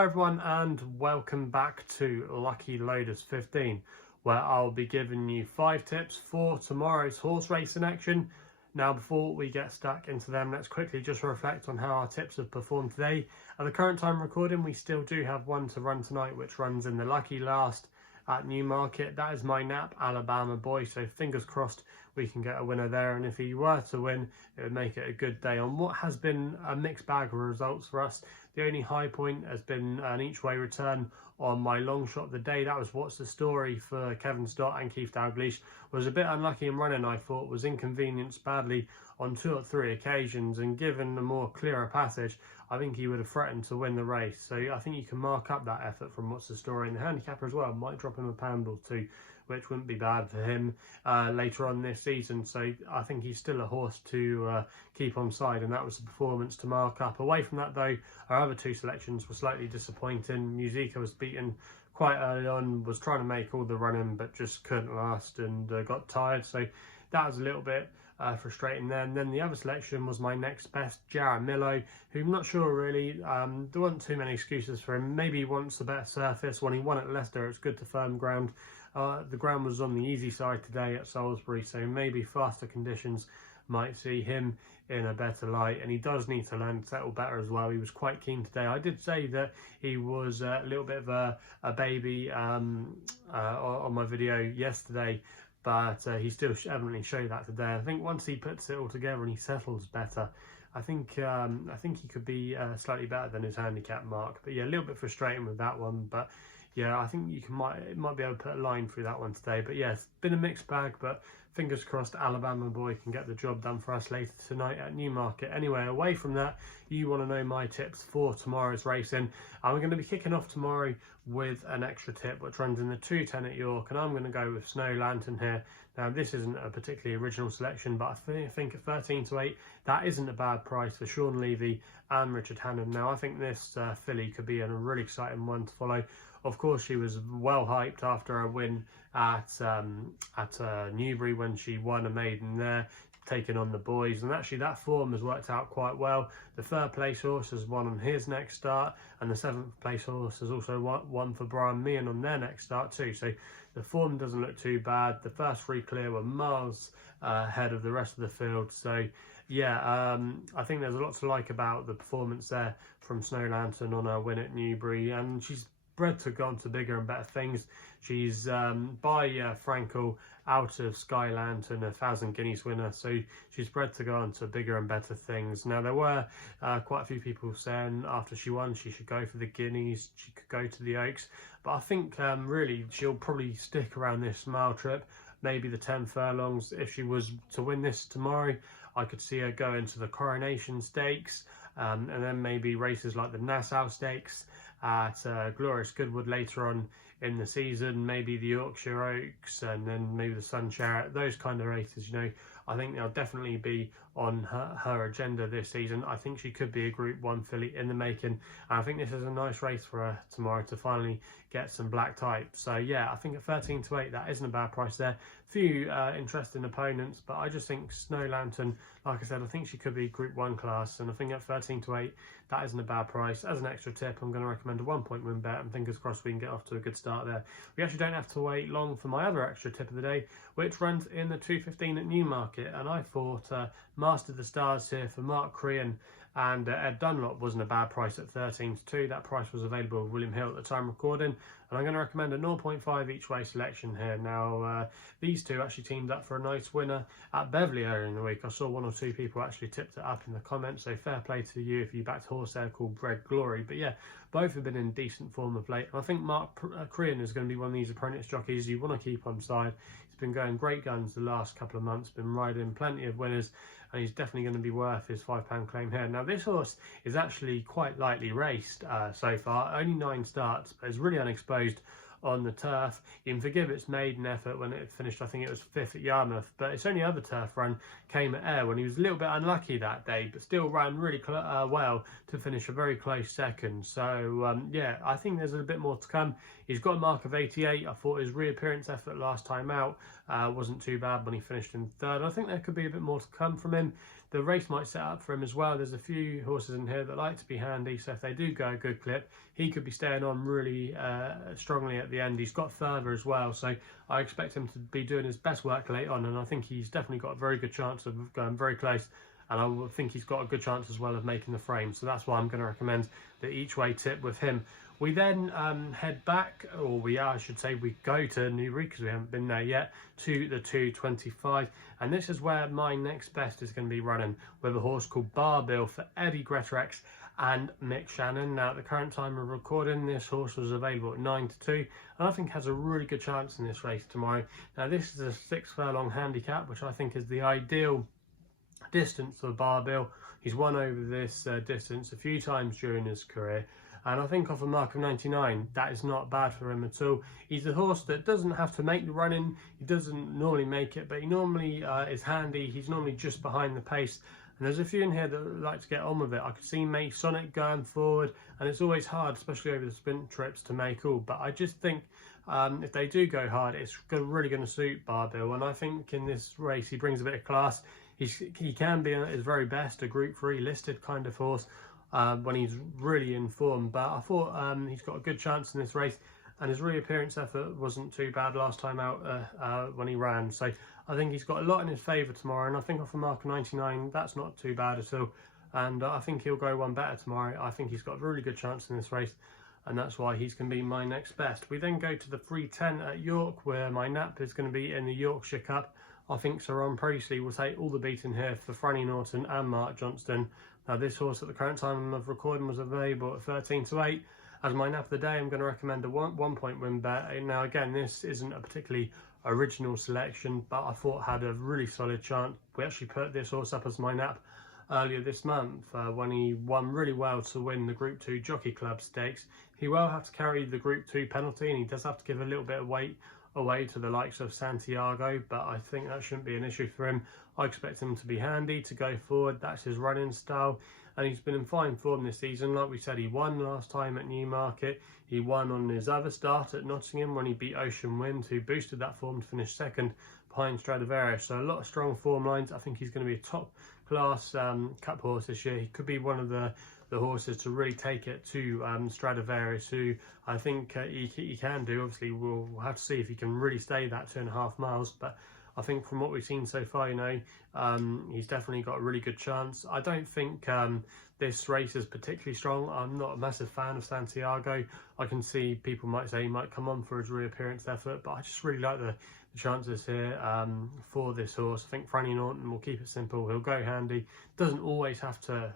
Hello everyone and welcome back to Lucky Loaders 15, where I'll be giving you 5 tips for tomorrow's horse racing action. Now before we get stuck into them, let's quickly just reflect on how our tips have performed today. At the current time recording, we still do have one to run tonight, which runs in the Lucky Last at Newmarket. That is my Nap Alabama boy, so fingers crossed we can get a winner there, and if he were to win, it would make it a good day on what has been a mixed bag of results for us. The only high point has been an each way return on my Longshot of the day. That was What's the Story for Kevin Stott and Keith Dalglish. Was a bit unlucky in running, I thought, was inconvenienced badly on 2 or 3 occasions, and given a more clearer passage, I think he would have threatened to win the race. So I think you can mark up that effort from What's the Story, and the handicapper as well might drop him a pound or two, which wouldn't be bad for him later on this season. So I think he's still a horse to keep on side, and that was the performance to mark up. Away from that though, our other 2 selections were slightly disappointing. Musica was beaten quite early on, was trying to make all the running but just couldn't last and got tired, so that was a little bit frustrating there. And then the other selection was my next best, Jaramillo, who I'm not sure really, there weren't too many excuses for him. Maybe he wants a better surface. When he won at Leicester, it's good to firm ground. The ground was on the easy side today at Salisbury, so maybe faster conditions might see him in a better light, and he does need to learn to settle better as well. He was quite keen today. I did say that he was a little bit of a baby on my video yesterday, but he still evidently showed that today. I think once he puts it all together and he settles better, I think he could be slightly better than his handicap mark. But yeah, a little bit frustrating with that one, but yeah, I think you might be able to put a line through that one today. But yeah, it's been a mixed bag, but fingers crossed Alabama boy can get the job done for us later tonight at Newmarket. Anyway, away from that, you want to know my tips for tomorrow's racing. I'm going to be kicking off tomorrow with an extra tip which runs in the 2:10 at York, and I'm going to go with Snow Lantern here. Now this isn't a particularly original selection, but I think at 13 to 8 that isn't a bad price for Sean Levy and Richard Hannon. Now I think this filly could be a really exciting one to follow. Of course, she was well hyped after her win at Newbury when she won a maiden there, taking on the boys, and actually that form has worked out quite well. The 3rd place horse has won on his next start, and the 7th place horse has also won for Brian Meehan on their next start too. So the form doesn't look too bad. The first 3 clear were miles ahead of the rest of the field. So yeah, I think there's a lot to like about the performance there from Snow Lantern on her win at Newbury, and she's bred to go on to bigger and better things. She's by Frankel out of Sky Lantern, 1,000 guineas winner, so she's bred to go on to bigger and better things. Now there were quite a few people saying after she won she should go for the guineas, she could go to the Oaks, but I think really she'll probably stick around this mile trip, maybe the 10 furlongs. If she was to win this tomorrow, I could see her go into the Coronation Stakes, and then maybe races like the Nassau Stakes at Glorious Goodwood later on in the season, maybe the Yorkshire Oaks, and then maybe the Sun Chariot, those kind of races. You know, I think they'll definitely be on her agenda this season. I think she could be a Group 1 filly in the making, and I think this is a nice race for her tomorrow to finally get some black type. So yeah, I think at 13 to 8 that isn't a bad price there. Few interesting opponents, but I just think Snow Lantern, like I said, I think she could be Group 1 class, and I think at 13 to 8 that isn't a bad price. As an extra tip, I'm going to recommend a 1-point win bet, and fingers crossed we can get off to a good start there. We actually don't have to wait long for my other extra tip of the day, which runs in the 2:15 at Newmarket, and I thought Master the Stars here for Mark Crean and Ed Dunlop wasn't a bad price at 13 to 2. That price was available with William Hill at the time recording, and I'm going to recommend a 0.5 each way selection here. Now these two actually teamed up for a nice winner at Beverley earlier in the week. I saw 1 or 2 people actually tipped it up in the comments, so fair play to you if you backed a horse there called Bread Glory. But yeah, both have been in decent form of late, and I think Mark Crean is going to be one of these apprentice jockeys you want to keep on side. He's been going great guns the last couple of months, been riding plenty of winners, and he's definitely going to be worth his £5 claim here. Now this horse is actually quite lightly raced so far, only 9 starts, but is really unexposed on the turf. You can forgive its maiden effort when it finished, I think it was 5th at Yarmouth, but its only other turf run came at Ayr when he was a little bit unlucky that day, but still ran really well to finish a very close second. So yeah, I think there's a bit more to come. He's got a mark of 88. I thought his reappearance effort last time out wasn't too bad when he finished in 3rd. I think there could be a bit more to come from him. the race might set up for him as well. There's a few horses in here that like to be handy, so if they do go a good clip, he could be staying on really strongly at the end. He's got further as well, so I expect him to be doing his best work late on, and I think he's definitely got a very good chance of going very close, and I think he's got a good chance as well of making the frame. So that's why I'm going to recommend the each way tip with him. We then head back, or I should say we go to Newbury, because we haven't been there yet, to the 225. And this is where my next best is going to be running, with a horse called Barbill for Eddie Grettrex and Mick Shannon. Now, at the current time of recording, this horse was available at 9-2, and I think has a really good chance in this race tomorrow. Now, this is a 6 furlong handicap, which I think is the ideal distance for Barbill. He's won over this distance a few times during his career, and I think off a mark of 99, that is not bad for him at all. He's a horse that doesn't have to make the running. He doesn't normally make it, but he normally is handy. He's normally just behind the pace. And there's a few in here that like to get on with it. I could see Masonic going forward, and it's always hard, especially over the sprint trips, to make all. But I just think if they do go hard, it's really going to suit Barbill. And I think in this race, he brings a bit of class. He can be at his very best, a Group 3 listed kind of horse, when he's really in form. But I thought he's got a good chance in this race, and his reappearance effort wasn't too bad last time out when he ran. So I think he's got a lot in his favour tomorrow, and I think off a mark of 99, that's not too bad at all. And I think he'll go one better tomorrow. I think he's got a really good chance in this race, and that's why he's going to be my next best. We then go to the 310 at York, where my nap is going to be in the Yorkshire Cup. I think Saron Priestly will take all the beating here for Franny Norton and Mark Johnston. Now, this horse at the current time of recording was available at 13-8. As my nap of the day, I'm going to recommend a 1 point win bet. Now, again, this isn't a particularly original selection, but I thought had a really solid chance. We actually put this horse up as my nap earlier this month when he won really well to win the Group 2 Jockey Club Stakes. He will have to carry the Group 2 penalty, and he does have to give a little bit of weight away to the likes of Santiago, but I think that shouldn't be an issue for him. I expect him to be handy, to go forward. That's his running style, and he's been in fine form this season. Like we said, he won last time at Newmarket. He won on his other start at Nottingham when he beat Ocean Wind, who boosted that form to finish second behind Stradivarius. So a lot of strong form lines. I think he's going to be a top class cup horse this year. He could be one of the horses to really take it to Stradivarius, who I think he can do. Obviously, we'll have to see if he can really stay that 2.5 miles, but I think from what we've seen so far, he's definitely got a really good chance. I don't think this race is particularly strong. I'm not a massive fan of Santiago. I can see people might say he might come on for his reappearance effort, but I just really like the chances here for this horse. I think Franny Norton will keep it simple. He'll go handy. Doesn't always have to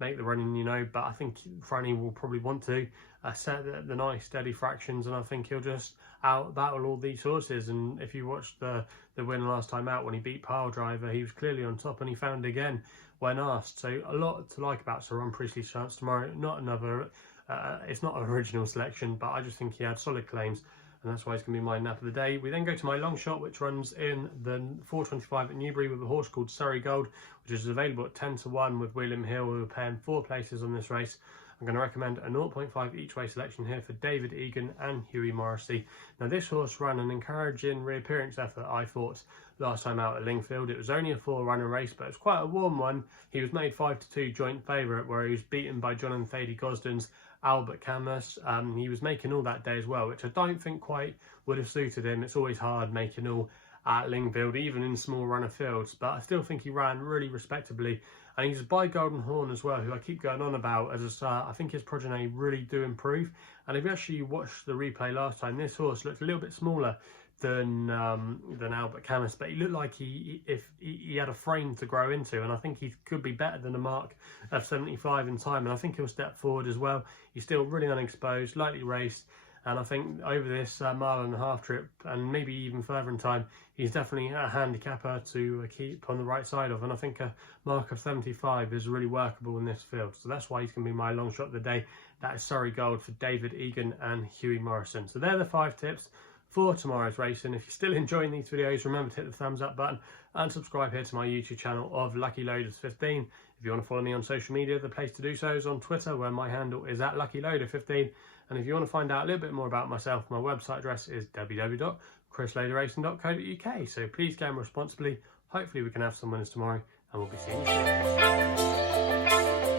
make the running, but I think Franny will probably want to set the nice steady fractions, and I think he'll just out battle all these horses. And if you watched the win last time out when he beat Pile Driver, he was clearly on top, and he found again when asked. So a lot to like about Saron Priestley's chance tomorrow. Not another, it's not an original selection, but I just think he had solid claims, and that's why it's going to be my nap of the day. We then go to my long shot, which runs in the 425 at Newbury with a horse called Surrey Gold, which is available at 10-1 with William Hill, who are paying 4 places on this race. I'm going to recommend a 0.5 each way selection here for David Egan and Hughie Morrissey. Now, this horse ran an encouraging reappearance effort, I thought, last time out at Lingfield. It was only a 4-runner race, but it was quite a warm one. He was made 5-2 joint favourite, where he was beaten by John and Thady Gosden's Albert Camus. He was making all that day as well, which I don't think quite would have suited him. It's always hard making all at Lingfield, even in small runner fields, but I still think he ran really respectably. And he's by Golden Horn as well, who I keep going on about as a start. I think his progeny really do improve. And if you actually watched the replay last time, this horse looked a little bit smaller than Albert Camus, but he looked like he had a frame to grow into, and I think he could be better than a mark of 75 in time, and I think he'll step forward as well. He's still really unexposed, lightly raced, and I think over this 1.5-mile trip, and maybe even further in time, he's definitely a handicapper to keep on the right side of, and I think a mark of 75 is really workable in this field. So that's why he's going to be my long shot of the day. That is Surrey Gold for David Egan and Hughie Morrison. So they're the 5 tips for tomorrow's racing. If you're still enjoying these videos, remember to hit the thumbs up button and subscribe here to my YouTube channel of Lucky Loaders 15. If you want to follow me on social media, the place to do so is on Twitter, where my handle is @LuckyLoader15. And if you want to find out a little bit more about myself, my website address is www.chrisloaderracing.co.uk. So please gamble responsibly. Hopefully we can have some winners tomorrow, we'll be seeing you soon.